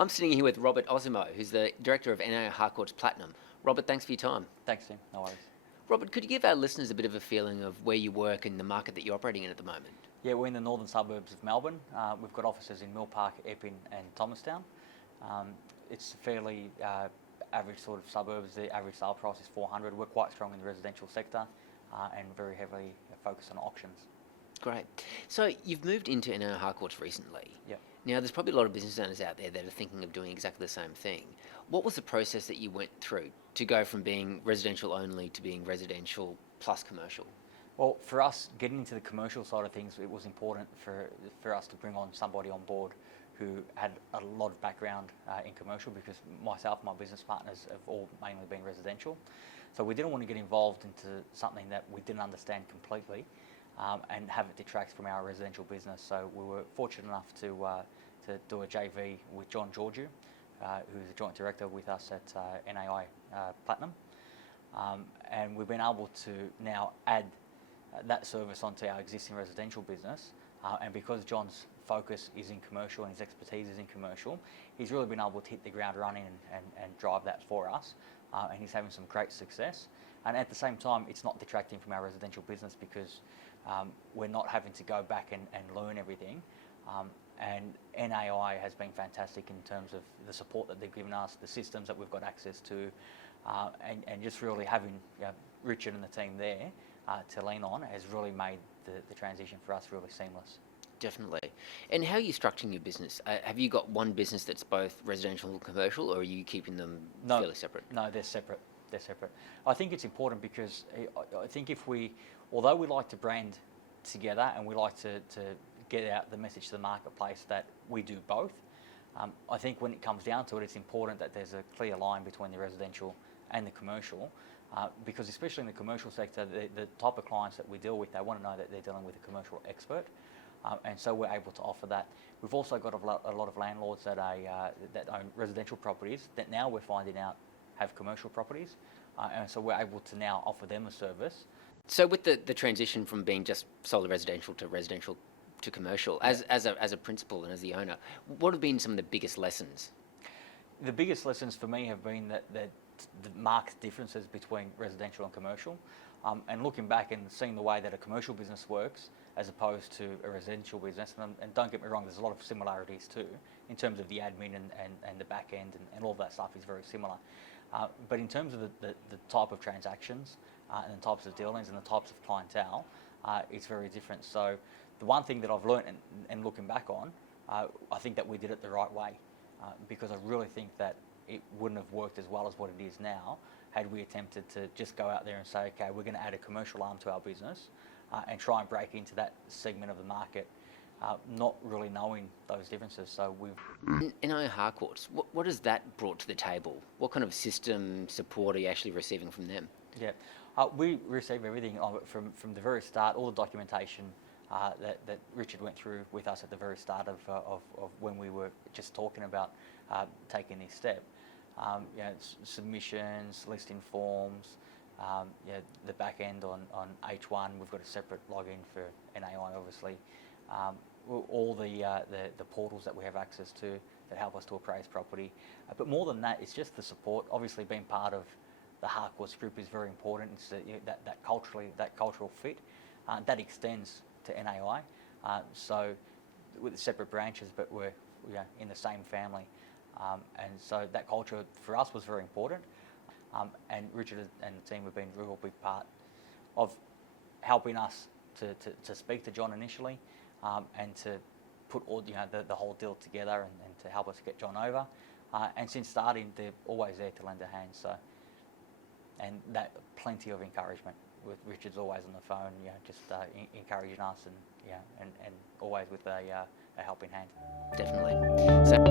I'm sitting here with Robert Ozzimo, who's the Director of NAO Harcourts Platinum. Robert, thanks for your time. Thanks, Tim. No worries. Robert, could you give our listeners a bit of a feeling of where you work and the market that you're operating in at the moment? Yeah, we're in the northern suburbs of Melbourne. We've got offices in Mill Park, Epping and Thomastown. It's fairly average sort of suburbs. The average sale price is 400. We're quite strong in the residential sector and very heavily focused on auctions. Great. So you've moved into NAO Harcourts recently. Yep. Now, there's probably a lot of business owners out there that are thinking of doing exactly the same thing. What was the process that you went through to go from being residential only to being residential plus commercial? Well, for us, getting into the commercial side of things, it was important for us to bring on somebody on board who had a lot of background in commercial, because myself and my business partners have all mainly been residential. So we didn't want to get involved into something that we didn't understand completely and have it detract from our residential business. So we were fortunate enough to do a JV with John Georgiou, who's a joint director with us at NAI Platinum. And we've been able to now add that service onto our existing residential business. And because John's focus is in commercial and his expertise is in commercial, he's really been able to hit the ground running and drive that for us. And he's having some great success. And at the same time, it's not detracting from our residential business, because we're not having to go back and learn everything. And NAI has been fantastic in terms of the support that they've given us, the systems that we've got access to, and just really having Richard and the team there to lean on has really made the transition for us really seamless. Definitely. And how are you structuring your business? Have you got one business that's both residential and commercial, or are you keeping them fairly separate? No, they're separate. They're separate. I think it's important because I think although we like to brand together and we like to get out the message to the marketplace that we do both, I think when it comes down to it, it's important that there's a clear line between the residential and the commercial, because especially in the commercial sector, the type of clients that we deal with, they want to know that they're dealing with a commercial expert. And so we're able to offer that. We've also got a lot of landlords that own residential properties that now we're finding out have commercial properties, and so we're able to now offer them a service. So with the transition from being just solely residential to commercial, as a principal and as the owner, what have been some of the biggest lessons? The biggest lessons for me have been that the marked differences between residential and commercial, and looking back and seeing the way that a commercial business works as opposed to a residential business. And don't get me wrong, there's a lot of similarities too, in terms of the admin and the back end and all that stuff is very similar. But in terms of the type of transactions and the types of dealings and the types of clientele, it's very different. So the one thing that I've learned and looking back on, I think that we did it the right way, because I really think that it wouldn't have worked as well as what it is now had we attempted to just go out there and say, okay, we're going to add a commercial arm to our business and try and break into that segment of the market, not really knowing those differences. So we've... NAO Harcourts, what has that brought to the table? What kind of system support are you actually receiving from them? Yeah, we receive everything from the very start, all the documentation that Richard went through with us at the very start of when we were just talking about taking this step. Submissions, listing forms, the back end on H1, we've got a separate login for NAI, obviously. All the portals that we have access to that help us to appraise property. But more than that, it's just the support. Obviously, being part of the Harcourts group is very important. It's that cultural fit that extends to NAI. So with separate branches, but we're in the same family. And so that culture for us was very important. And Richard and the team have been a real big part of helping us to speak to John initially, and to put all the whole deal together and to help us get John over. And since starting, they're always there to lend a hand. So, and that plenty of encouragement. With Richard's always on the phone, just encouraging us and always with a helping hand. Definitely. So